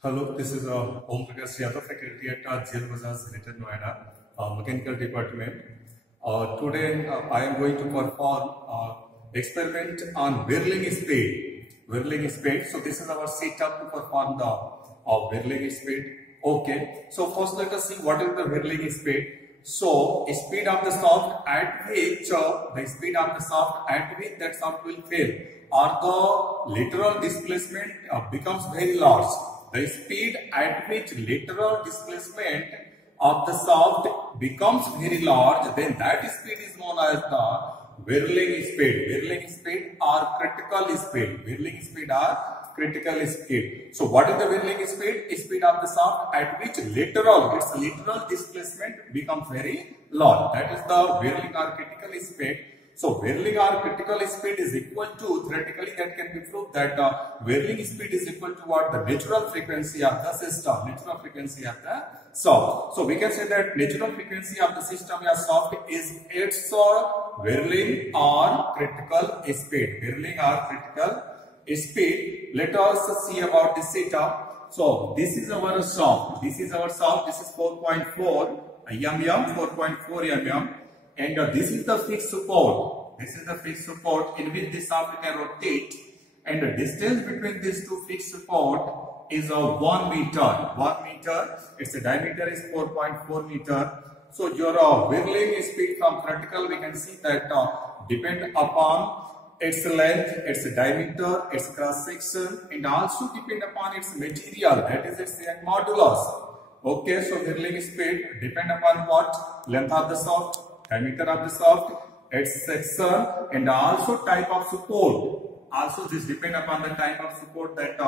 Hello, this is Om Prakash Yadav, faculty at Jail Bazaar, Greater Noida, Mechanical Department. Today, I am going to perform experiment on whirling speed. Whirling speed. So this is our setup to perform the whirling speed. Okay. So first, let us see what is the whirling speed. So speed of the shaft at which that shaft will fail, or the lateral displacement becomes very large. The speed at which lateral displacement of the shaft becomes very large, then that speed is known as the whirling speed. Whirling speed or critical speed. Whirling speed or critical speed. So what is the whirling speed? Speed of the shaft at which its lateral displacement becomes very large. That is the whirling or critical speed. So whirling or critical speed is equal to, theoretically that can be proved that whirling speed is equal to what? The natural frequency of the system, natural frequency of the shaft. So we can say that natural frequency of the system or shaft is its whirling or critical speed. Whirling or critical speed. Let us see about the setup. So this is our shaft. This is our shaft. This is 4.4 mm, 4.4 mm. And this is the fixed support. This is the fixed support in which this shaft can rotate. And the distance between these two fixed support is 1 meter. 1 meter. Its diameter is 4.4 meter. So your whirling speed from critical, we can see that depend upon its length, its diameter, its cross section, and also depend upon its material, that is its modulus. Okay, so whirling speed depend upon what? Length of the shaft, diameter of the shaft, its section, and also type of support. Also this depend upon the type of support that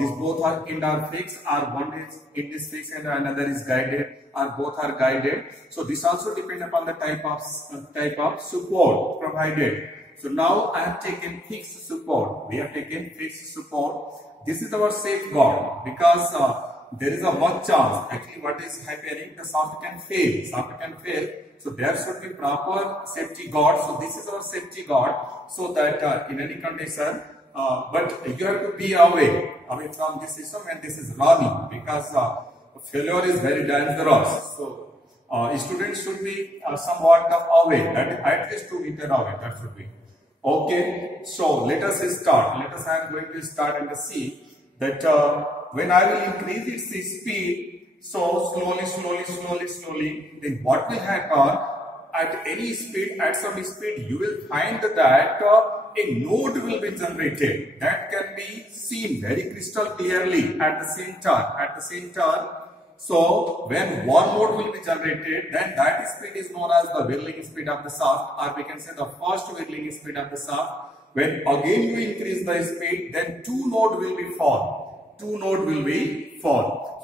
these both are end are fixed, or one is end is fixed and another is guided, or both are guided. So this also depend upon the type of support provided. So now I have taken fixed support. We have taken fixed support. This is our safeguard, because there is a one chance. Actually, what is happening? The shaft can fail. Shaft can fail. So there should be proper safety guard. So this is our safety guard, so that in any condition, but you have to be away from this system when this is running, because failure is very dangerous. So students should be somewhat away, at least 2 meters away. That should be. Okay, so let us start. I am going to start and see that when I will increase its speed, so slowly, then what will happen? At any speed, at some speed, you will find that a node will be generated. That can be seen very crystal clearly at the center. So when one node will be generated, then that speed is known as the whirling speed of the shaft, or we can say the first whirling speed of the shaft. When again you increase the speed, then two node will be formed. So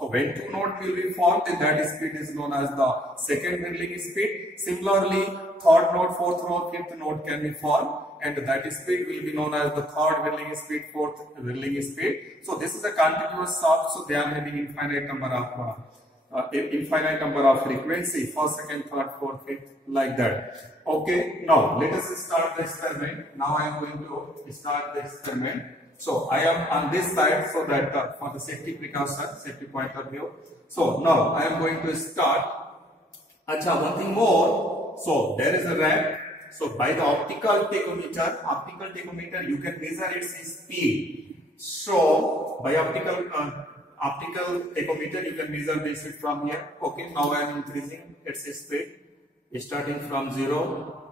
when two node will be formed, then that speed is known as the second whirling speed. Similarly, third node, fourth node, fifth node can be formed, and that speed will be known as the third whirling speed, fourth whirling speed. So this is a continuous shaft, so they are having infinite number of frequency, first, second, third, fourth, fifth, like that. Okay, now let us start the experiment. Now I am going to start the experiment. So I am on this side, so that for the safety precaution, safety point of view. So now I am going to start. Acha, one thing more. So there is a ramp. So by the optical tachometer, you can measure its speed. So by optical tachometer, you can measure the speed from here. Okay, now I am increasing its speed, starting from 0.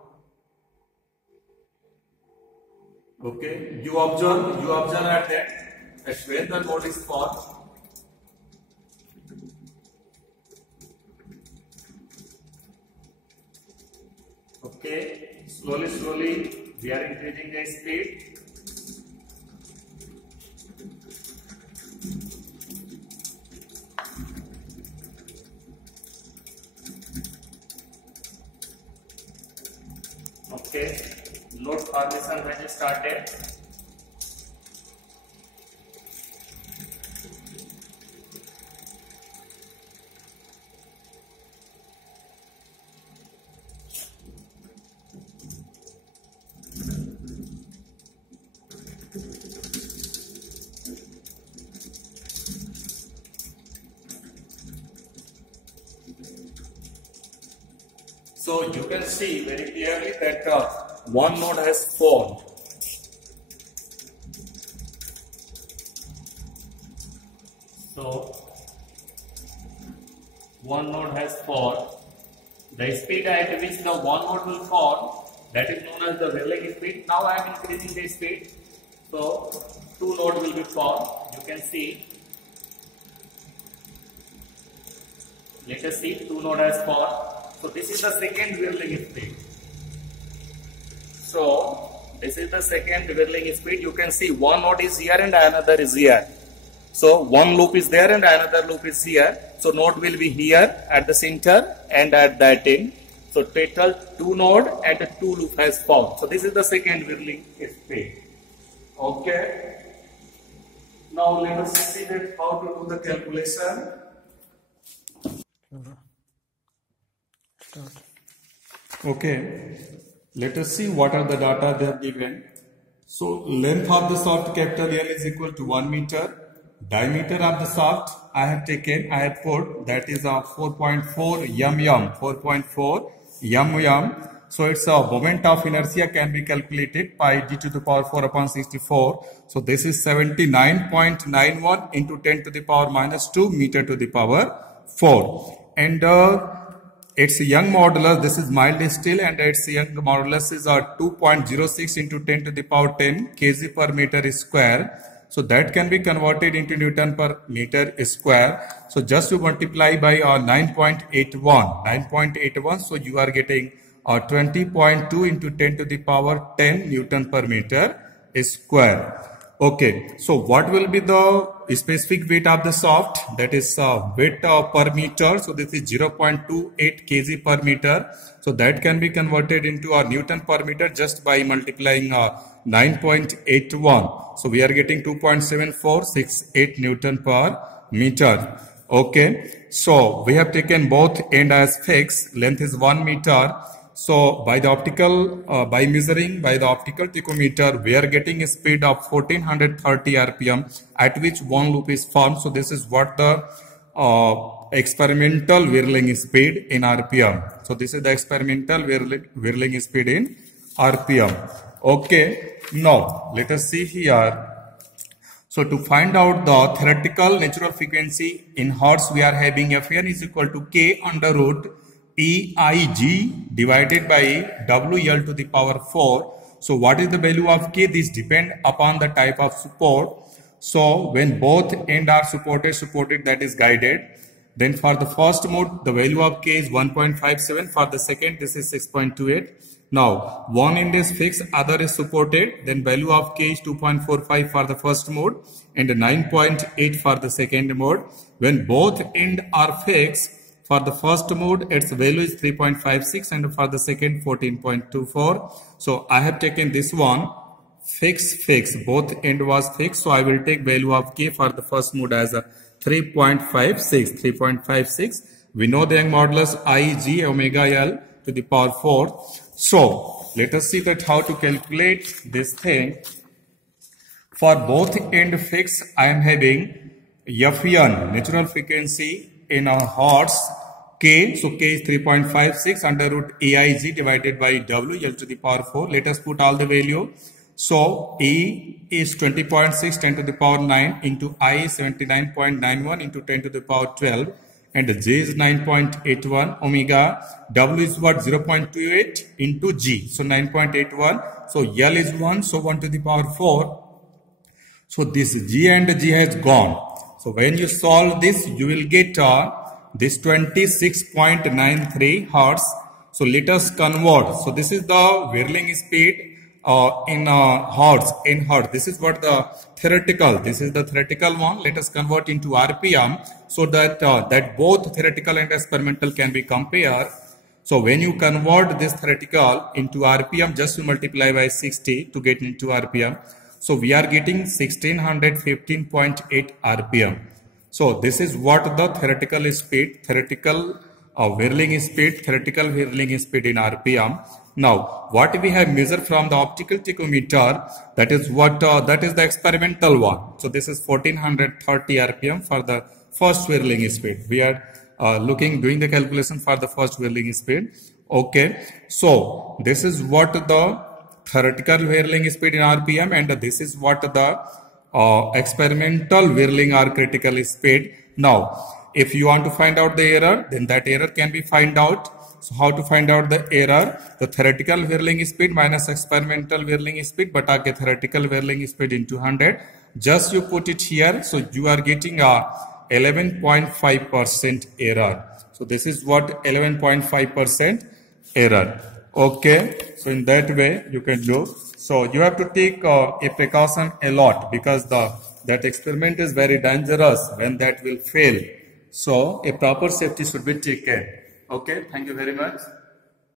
Okay, you observe at that when the node is formed. Okay, slowly we are increasing the speed. Okay, load formation has started. So you can see very clearly that one node has formed. So one node has formed. The speed at which the one node will form, that is known as the whirling speed. Now I am increasing the speed. So two nodes will be formed. You can see. Let us see, two nodes has formed. So this is the second whirling speed. So this is the second whirling speed. You can see one node is here and another is here. So one loop is there and another loop is here. So node will be here at the center and at that end. So total two node and two loop has formed. So this is the second whirling speed. Okay. Now let us see that how to do the calculation. Okay. Let us see what are the data they have given. So length of the shaft capital L is equal to 1 meter. Diameter of the shaft I have put that is a 4.4 mm, 4.4 mm. So its moment of inertia can be calculated by d to the power 4 upon 64. So this is 79.91 into 10 to the power minus 2 meter to the power 4. And its Young modulus, this is mild still, and its Young modulus is 2.06 into 10 to the power 10 kg per meter square. So that can be converted into Newton per meter square. So just to multiply by 9.81. So you are getting 20.2 into 10 to the power 10 Newton per meter square. Okay. So what will be the specific weight of the shaft? That is weight per meter. So this is 0.28 kg per meter. So that can be converted into a Newton per meter just by multiplying 9.81. So we are getting 2.7468 Newton per meter. Okay. So we have taken both end as fixed. Length is 1 meter. So by the optical, by measuring by the optical tachometer, we are getting a speed of 1430 RPM at which one loop is formed. So this is what the experimental whirling speed in RPM. So this is the experimental whirling speed in RPM. Okay. Now let us see here. So to find out the theoretical natural frequency in hertz, we are having Fn is equal to k under root EIG divided by WL to the power 4. So what is the value of K? This depends upon the type of support. So when both ends are supported that is guided. Then for the first mode, the value of K is 1.57. For the second, this is 6.28. Now one end is fixed, other is supported. Then value of K is 2.45 for the first mode and 9.8 for the second mode. When both ends are fixed, for the first mode, its value is 3.56 and for the second 14.24. So I have taken this one fixed. Both end was fixed. So I will take value of K for the first mode as a 3.56. We know the Young modulus IG omega L to the power 4. So let us see that how to calculate this thing. For both end fixed, I am having Fn, natural frequency in hertz, K. So K is 3.56 under root EIG divided by WL to the power 4. Let us put all the value. So E is 20.6 10 to the power 9 into I is 79.91 into 10 to the power 12 and J is 9.81. Omega W is what? 0.28 into G. So 9.81. So L is 1. So 1 to the power 4. So this G and G has gone. So when you solve this, you will get this 26.93 hertz. So let us convert. So this is the whirling speed in hertz. This is what the theoretical. This is the theoretical one. Let us convert into RPM so that that both theoretical and experimental can be compared. So when you convert this theoretical into RPM, just to multiply by 60 to get into RPM. So we are getting 1615.8 RPM. So this is what the theoretical speed, theoretical whirling speed in RPM. Now, what we have measured from the optical tachometer, that is what that is the experimental one. So this is 1430 RPM for the first whirling speed. We are doing the calculation for the first whirling speed. Okay, so this is what the theoretical whirling speed in RPM, and this is what the experimental whirling or critical speed. Now, if you want to find out the error, then that error can be find out. So how to find out the error? The theoretical whirling speed minus experimental whirling speed, but के theoretical whirling speed into 100. Just you put it here, so you are getting a 11.5% error. So this is what 11.5% error. Okay, so in that way you can do. So you have to take a precaution a lot, because that experiment is very dangerous when that will fail. So a proper safety should be taken. Okay, thank you very much.